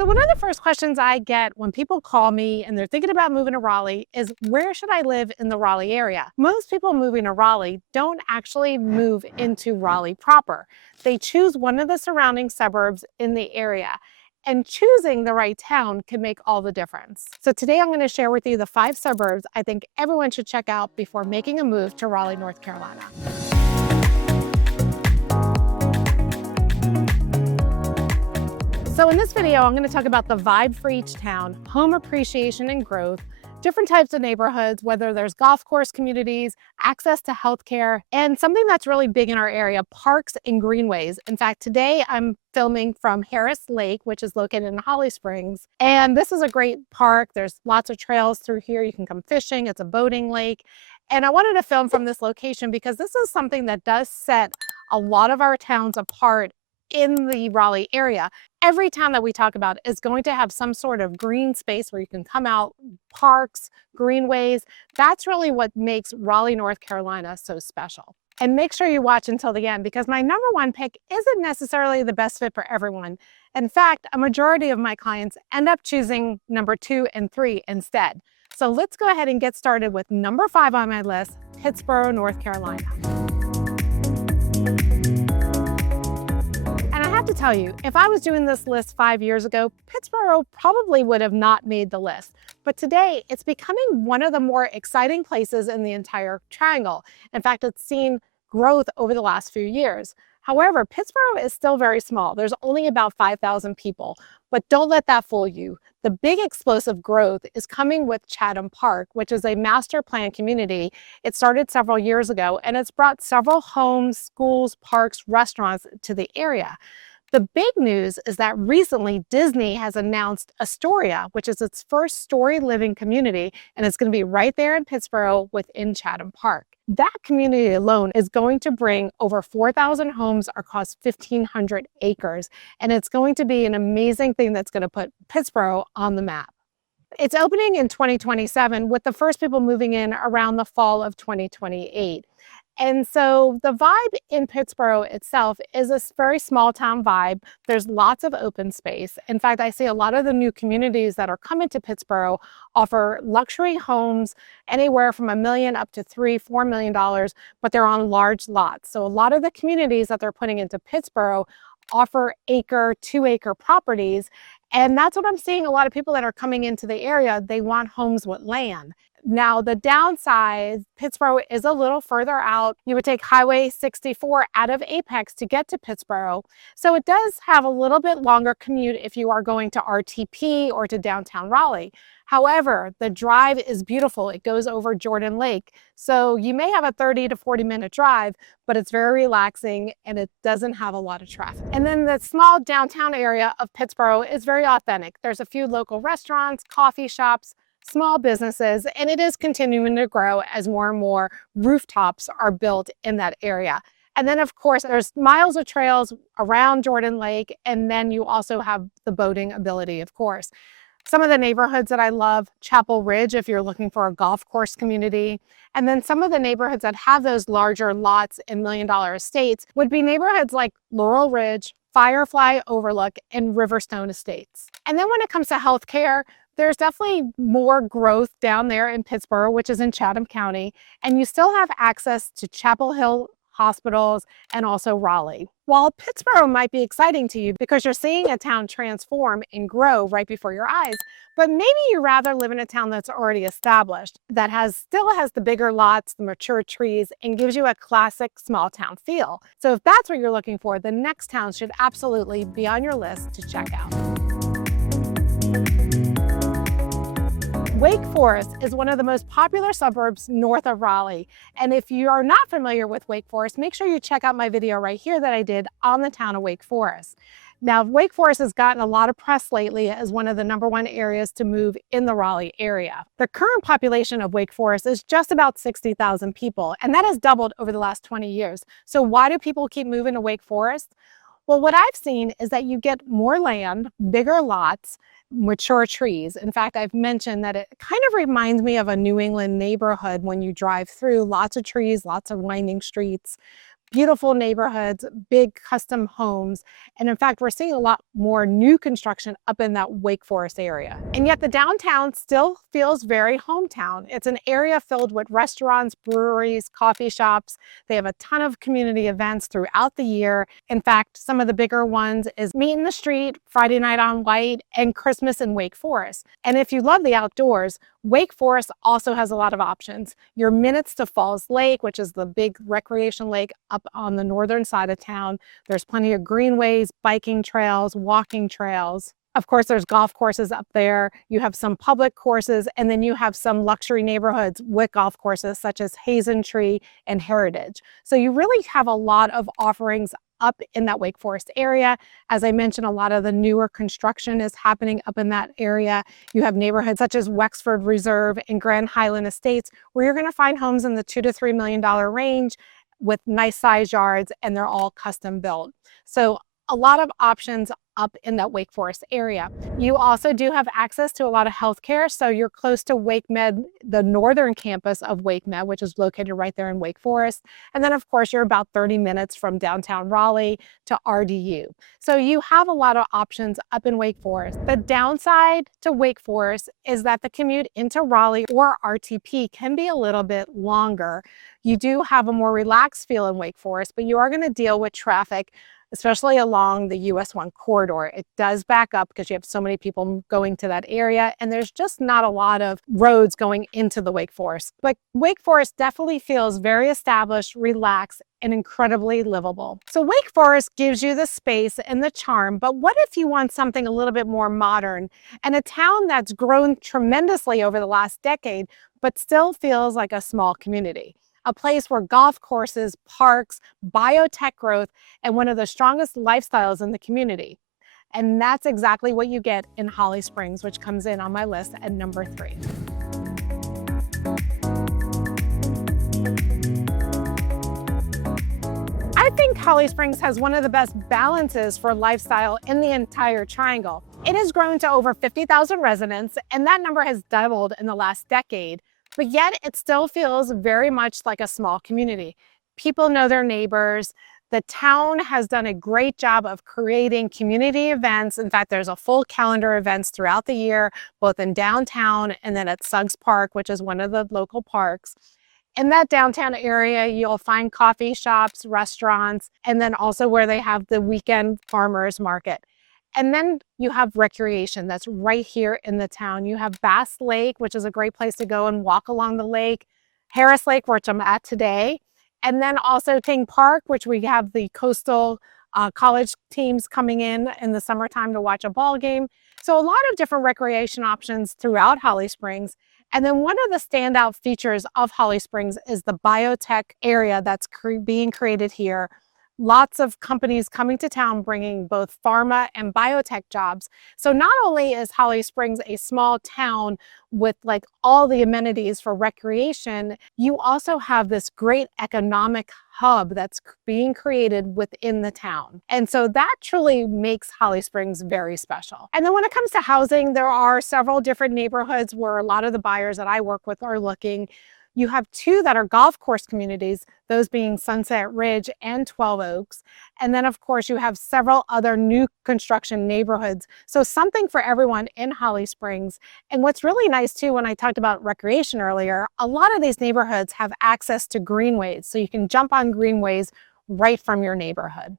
So one of the first questions I get when people call me and they're thinking about moving to Raleigh is, where should I live in the Raleigh area? Most people moving to Raleigh don't actually move into Raleigh proper. They choose one of the surrounding suburbs in the area. And choosing the right town can make all the difference. So today I'm going to share with you the 5 suburbs I think everyone should check out before making a move to Raleigh, North Carolina. So in this video, I'm going to talk about the vibe for each town, home appreciation and growth, different types of neighborhoods, whether there's golf course communities, access to healthcare, and something that's really big in our area, parks and greenways. In fact, today I'm filming from Harris Lake, which is located in Holly Springs. And this is a great park. There's lots of trails through here. You can come fishing. It's a boating lake. And I wanted to film from this location because this is something that does set a lot of our towns apart in the Raleigh area. Every town that we talk about is going to have some sort of green space where you can come out, parks, greenways. That's really what makes Raleigh, North Carolina so special. And make sure you watch until the end because my number 1 pick isn't necessarily the best fit for everyone. In fact, a majority of my clients end up choosing number 2 and 3 instead. So let's go ahead and get started with number 5 on my list, Pittsboro, North Carolina. To tell you, if I was doing this list 5 years ago, Pittsboro probably would have not made the list. But today, it's becoming one of the more exciting places in the entire triangle. In fact, it's seen growth over the last few years. However, Pittsboro is still very small. There's only about 5,000 people, but don't let that fool you. The big explosive growth is coming with Chatham Park, which is a master plan community. It started several years ago, and it's brought several homes, schools, parks, restaurants to the area. The big news is that recently Disney has announced Astoria, which is its first story living community, and it's going to be right there in Pittsboro within Chatham Park. That community alone is going to bring over 4,000 homes across 1,500 acres, and it's going to be an amazing thing that's going to put Pittsboro on the map. It's opening in 2027 with the first people moving in around the fall of 2028. And so the vibe in Pittsboro itself is a very small town vibe. There's lots of open space. In fact, I see a lot of the new communities that are coming to Pittsboro offer luxury homes anywhere from $1 million up to $3–4 million, but they're on large lots. So a lot of the communities that they're putting into Pittsboro offer 1-acre, 2-acre properties. And that's what I'm seeing. A lot of people that are coming into the area, they want homes with land. Now, the downside, Pittsboro is a little further out. You would take Highway 64 out of Apex to get to Pittsboro. So it does have a little bit longer commute if you are going to RTP or to downtown Raleigh. However, the drive is beautiful. It goes over Jordan Lake. So you may have a 30 to 40-minute drive, but it's very relaxing and it doesn't have a lot of traffic. And then the small downtown area of Pittsboro is very authentic. There's a few local restaurants, coffee shops, small businesses, and it is continuing to grow as more and more rooftops are built in that area. And then, of course, there's miles of trails around Jordan Lake, and then you also have the boating ability, of course. Some of the neighborhoods that I love, Chapel Ridge, if you're looking for a golf course community. And then some of the neighborhoods that have those larger lots and $1 million estates would be neighborhoods like Laurel Ridge, Firefly Overlook, and Riverstone Estates. And then when it comes to healthcare, there's definitely more growth down there in Pittsboro, which is in Chatham County, and you still have access to Chapel Hill hospitals and also Raleigh. While Pittsboro might be exciting to you because you're seeing a town transform and grow right before your eyes, but maybe you'd rather live in a town that's already established, that still has the bigger lots, the mature trees, and gives you a classic small town feel. So if that's what you're looking for, the next town should absolutely be on your list to check out. Wake Forest is one of the most popular suburbs north of Raleigh. And if you are not familiar with Wake Forest, make sure you check out my video right here that I did on the town of Wake Forest. Now, Wake Forest has gotten a lot of press lately as one of the #1 areas to move in the Raleigh area. The current population of Wake Forest is just about 60,000 people, and that has doubled over the last 20 years. So why do people keep moving to Wake Forest? Well, what I've seen is that you get more land, bigger lots, mature trees. In fact, I've mentioned that it kind of reminds me of a New England neighborhood when you drive through. Lots of trees, lots of winding streets. beautiful neighborhoods, big custom homes. And in fact, we're seeing a lot more new construction up in that Wake Forest area. And yet the downtown still feels very hometown. It's an area filled with restaurants, breweries, coffee shops. They have a ton of community events throughout the year. In fact, some of the bigger ones is Meet in the Street, Friday Night on White, and Christmas in Wake Forest. And if you love the outdoors, Wake Forest also has a lot of options. You're minutes to Falls Lake, which is the big recreation lake up on the northern side of town. There's plenty of greenways, biking trails, walking trails. Of course, there's golf courses up there. You have some public courses, and then you have some luxury neighborhoods with golf courses such as Hazen Tree and Heritage. So you really have a lot of offerings up in that Wake Forest area. As I mentioned, a lot of the newer construction is happening up in that area. You have neighborhoods such as Wexford Reserve and Grand Highland Estates, where you're going to find homes in the $2 to $3 million range with nice size yards, and they're all custom built. So a lot of options up in that Wake Forest area. You also do have access to a lot of healthcare. So you're close to WakeMed, the northern campus of WakeMed, which is located right there in Wake Forest. And then of course, you're about 30 minutes from downtown Raleigh to RDU. So you have a lot of options up in Wake Forest. The downside to Wake Forest is that the commute into Raleigh or RTP can be a little bit longer. You do have a more relaxed feel in Wake Forest, but you are going to deal with traffic, especially along the US 1 corridor. It does back up because you have so many people going to that area, and there's just not a lot of roads going into the Wake Forest. But Wake Forest definitely feels very established, relaxed, and incredibly livable. So Wake Forest gives you the space and the charm, but what if you want something a little bit more modern and a town that's grown tremendously over the last decade, but still feels like a small community? A place where golf courses, parks, biotech growth, and one of the strongest lifestyles in the community. And that's exactly what you get in Holly Springs, which comes in on my list at number 3. I think Holly Springs has one of the best balances for lifestyle in the entire triangle. It has grown to over 50,000 residents, and that number has doubled in the last decade. But yet it still feels very much like a small community. People know their neighbors. The town has done a great job of creating community events. In fact, there's a full calendar of events throughout the year, both in downtown and then at Suggs Park, which is one of the local parks. In that downtown area, you'll find coffee shops, restaurants, and then also where they have the weekend farmers market. And then you have recreation that's right here in the town. You have Bass Lake, which is a great place to go and walk along the lake. Harris Lake, which I'm at today. And then also King Park, which we have the coastal college teams coming in the summertime to watch a ball game. So a lot of different recreation options throughout Holly Springs. And then one of the standout features of Holly Springs is the biotech area that's being created here. Lots of companies coming to town bringing both pharma and biotech jobs. So not only is Holly Springs a small town with like all the amenities for recreation, you also have this great economic hub that's being created within the town. And so that truly makes Holly Springs very special. And then when it comes to housing, there are several different neighborhoods where a lot of the buyers that I work with are looking. You have 2 that are golf course communities, those being Sunset Ridge and 12 Oaks. And then of course you have several other new construction neighborhoods. So something for everyone in Holly Springs. And what's really nice too, when I talked about recreation earlier, a lot of these neighborhoods have access to greenways. So you can jump on greenways right from your neighborhood.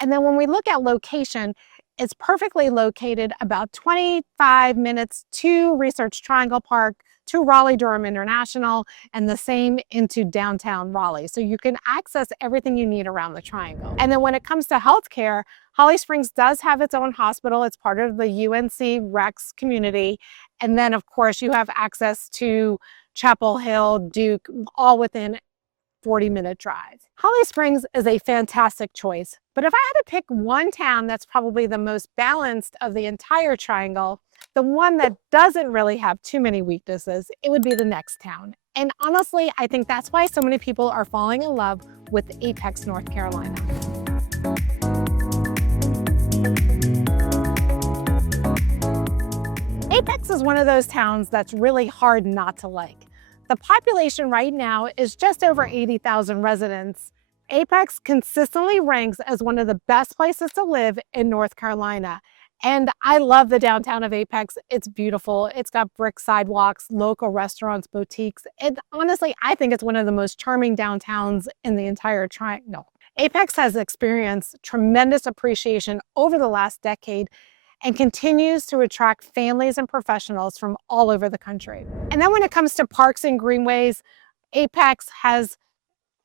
And then when we look at location, it's perfectly located about 25 minutes to Research Triangle Park, to Raleigh-Durham International, and the same into downtown Raleigh. So you can access everything you need around the triangle. And then when it comes to healthcare, Holly Springs does have its own hospital. It's part of the UNC Rex community. And then of course you have access to Chapel Hill, Duke, all within 40-minute drive. Holly Springs is a fantastic choice, but if I had to pick one town that's probably the most balanced of the entire triangle, the one that doesn't really have too many weaknesses, it would be the next town. And honestly, I think that's why so many people are falling in love with Apex, North Carolina. Apex is one of those towns that's really hard not to like. The population right now is just over 80,000 residents, Apex consistently ranks as one of the best places to live in North Carolina. And I love the downtown of Apex. It's beautiful. It's got brick sidewalks, local restaurants, boutiques. And honestly, I think it's one of the most charming downtowns in the entire triangle. Apex has experienced tremendous appreciation over the last decade and continues to attract families and professionals from all over the country. And then when it comes to parks and greenways, Apex has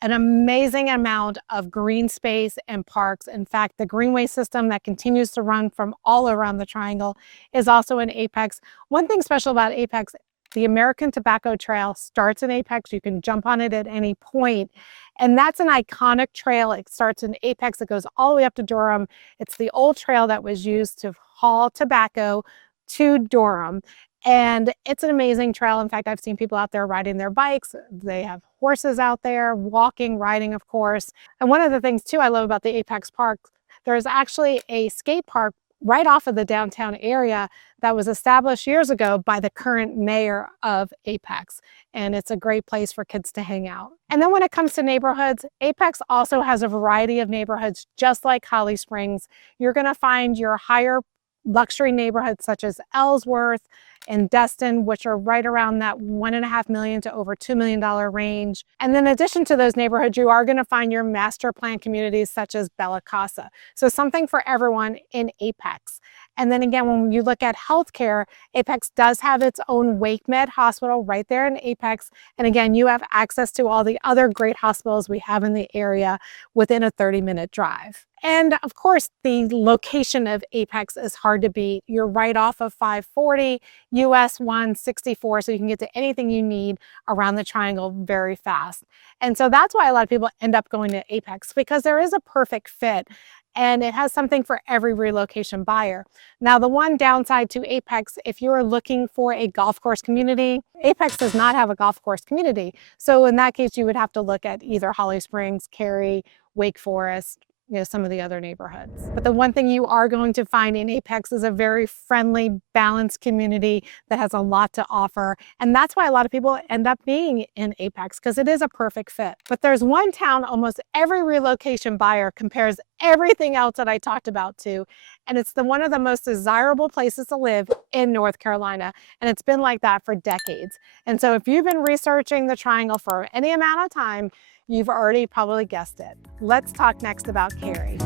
an amazing amount of green space and parks. In fact, the greenway system that continues to run from all around the triangle is also in Apex. One thing special about Apex, the American Tobacco Trail starts in Apex. You can jump on it at any point. And that's an iconic trail. It starts in Apex. It goes all the way up to Durham. It's the old trail that was used to haul tobacco to Durham. And it's an amazing trail. In fact, I've seen people out there riding their bikes. They have horses out there, walking, riding, of course. And one of the things, too, I love about the Apex Park, there's actually a skate park right off of the downtown area that was established years ago by the current mayor of Apex. And it's a great place for kids to hang out. And then when it comes to neighborhoods, Apex also has a variety of neighborhoods, just like Holly Springs. You're going to find your higher luxury neighborhoods such as Ellsworth and Destin, which are right around that $1.5 million to over $2 million range. And then in addition to those neighborhoods, you are going to find your master plan communities such as Bella Casa. So something for everyone in Apex. And then again, when you look at healthcare, Apex does have its own WakeMed hospital right there in Apex. And again, you have access to all the other great hospitals we have in the area within a 30-minute drive. And of course, the location of Apex is hard to beat. You're right off of 540, US 164, so you can get to anything you need around the triangle very fast. And so that's why a lot of people end up going to Apex, because there is a perfect fit and it has something for every relocation buyer. Now, the one downside to Apex, if you're looking for a golf course community, Apex does not have a golf course community. So in that case, you would have to look at either Holly Springs, Cary, Wake Forest, some of the other neighborhoods. But the one thing you are going to find in Apex is a very friendly, balanced community that has a lot to offer. And that's why a lot of people end up being in Apex, because it is a perfect fit. But there's one town almost every relocation buyer compares everything else that I talked about to, and it's one of the most desirable places to live in North Carolina. And it's been like that for decades. And so if you've been researching the Triangle for any amount of time, you've already probably guessed it. Let's talk next about Cary.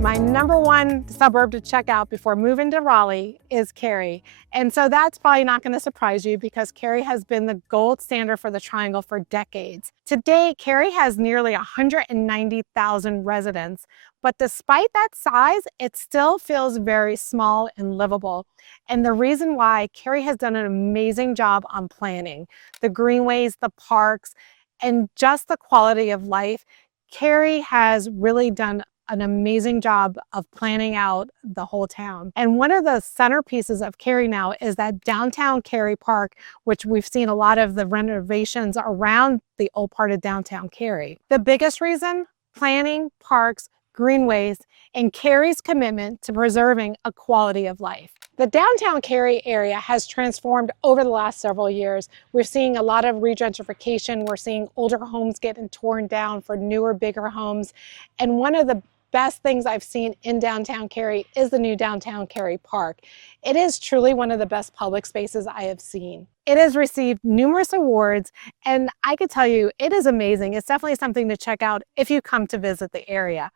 My number one suburb to check out before moving to Raleigh is Cary. And so that's probably not going to surprise you, because Cary has been the gold standard for the Triangle for decades. Today, Cary has nearly 190,000 residents, but despite that size, it still feels very small and livable. And the reason why, Cary has done an amazing job on planning. The greenways, the parks, and just the quality of life. Cary has really done an amazing job of planning out the whole town. And one of the centerpieces of Cary now is that downtown Cary Park, which we've seen a lot of the renovations around the old part of downtown Cary. The biggest reason? Planning, parks, greenways, and Cary's commitment to preserving a quality of life. The downtown Cary area has transformed over the last several years. We're seeing a lot of regentrification. We're seeing older homes getting torn down for newer, bigger homes. And one of the best things I've seen in downtown Cary is the new downtown Cary Park. It is truly one of the best public spaces I have seen. It has received numerous awards, and I could tell you, it is amazing. It's definitely something to check out if you come to visit the area.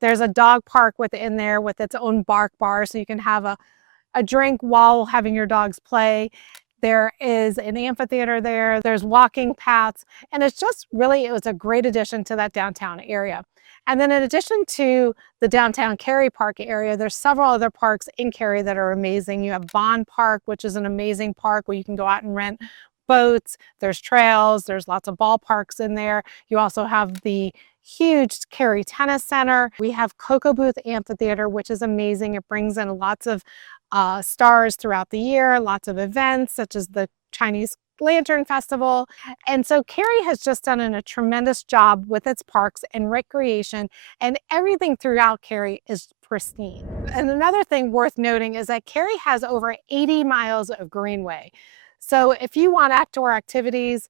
There's a dog park within there with its own bark bar, so you can have a drink while having your dogs play. There is an amphitheater there. There's walking paths, and it's just really, it was a great addition to that downtown area. And then in addition to the downtown Cary Park area, there's several other parks in Cary that are amazing. You have Bond Park, which is an amazing park where you can go out and rent boats. There's trails. There's lots of ballparks in there. You also have the huge Cary Tennis Center. We have Cocoa Booth Amphitheater, which is amazing. It brings in lots of stars throughout the year, lots of events such as the Chinese Lantern Festival. And so Cary has just done a tremendous job with its parks and recreation, and everything throughout Cary is pristine. And another thing worth noting is that Cary has over 80 miles of greenway. So if you want outdoor activities,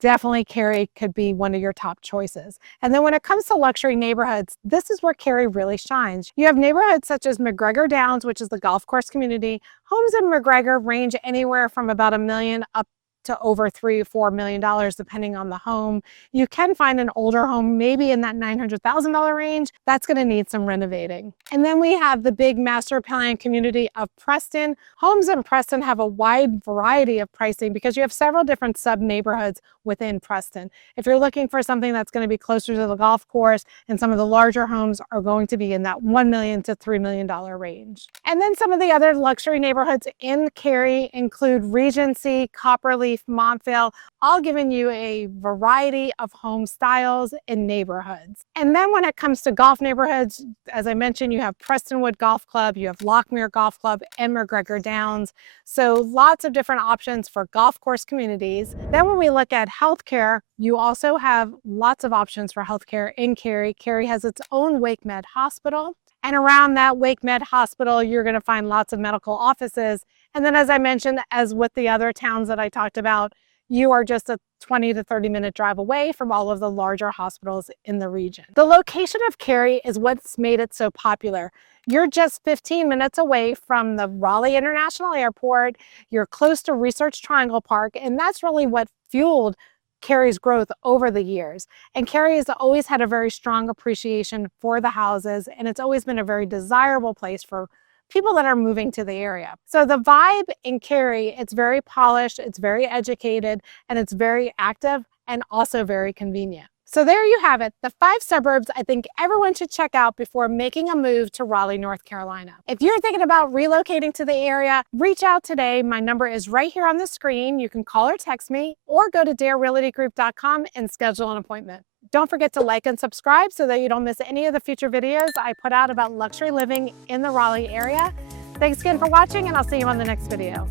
definitely Cary could be one of your top choices. And then when it comes to luxury neighborhoods, this is where Cary really shines. You have neighborhoods such as McGregor Downs, which is the golf course community. Homes in McGregor range anywhere from about $1 million up to over $3 or $4 million, depending on the home. You can find an older home, maybe in that $900,000 range. That's going to need some renovating. And then we have the big master plan community of Preston. Homes in Preston have a wide variety of pricing because you have several different sub neighborhoods within Preston. If you're looking for something that's going to be closer to the golf course, and some of the larger homes are going to be in that $1 million to $3 million range. And then some of the other luxury neighborhoods in Cary include Regency, Copperleaf, Montvale, all giving you a variety of home styles and neighborhoods. And then when it comes to golf neighborhoods, as I mentioned, you have Prestonwood Golf Club, you have Lockmere Golf Club, and McGregor Downs. So lots of different options for golf course communities. Then when we look at healthcare, you also have lots of options for healthcare in Cary. Cary has its own WakeMed hospital. And around that WakeMed hospital, you're going to find lots of medical offices. And then, as I mentioned, as with the other towns that I talked about, you are just a 20 to 30-minute drive away from all of the larger hospitals in the region. The location of Cary is what's made it so popular. You're just 15 minutes away from the Raleigh International Airport. You're close to Research Triangle Park, and that's really what fueled Cary's growth over the years. And Cary has always had a very strong appreciation for the houses, and it's always been a very desirable place for people that are moving to the area. So the vibe in Cary, it's very polished, it's very educated, and it's very active and also very convenient. So there you have it, the 5 suburbs I think everyone should check out before making a move to Raleigh, North Carolina. If you're thinking about relocating to the area, reach out today. My number is right here on the screen. You can call or text me, or go to darerealitygroup.com and schedule an appointment. Don't forget to like and subscribe so that you don't miss any of the future videos I put out about luxury living in the Raleigh area. Thanks again for watching, and I'll see you on the next video.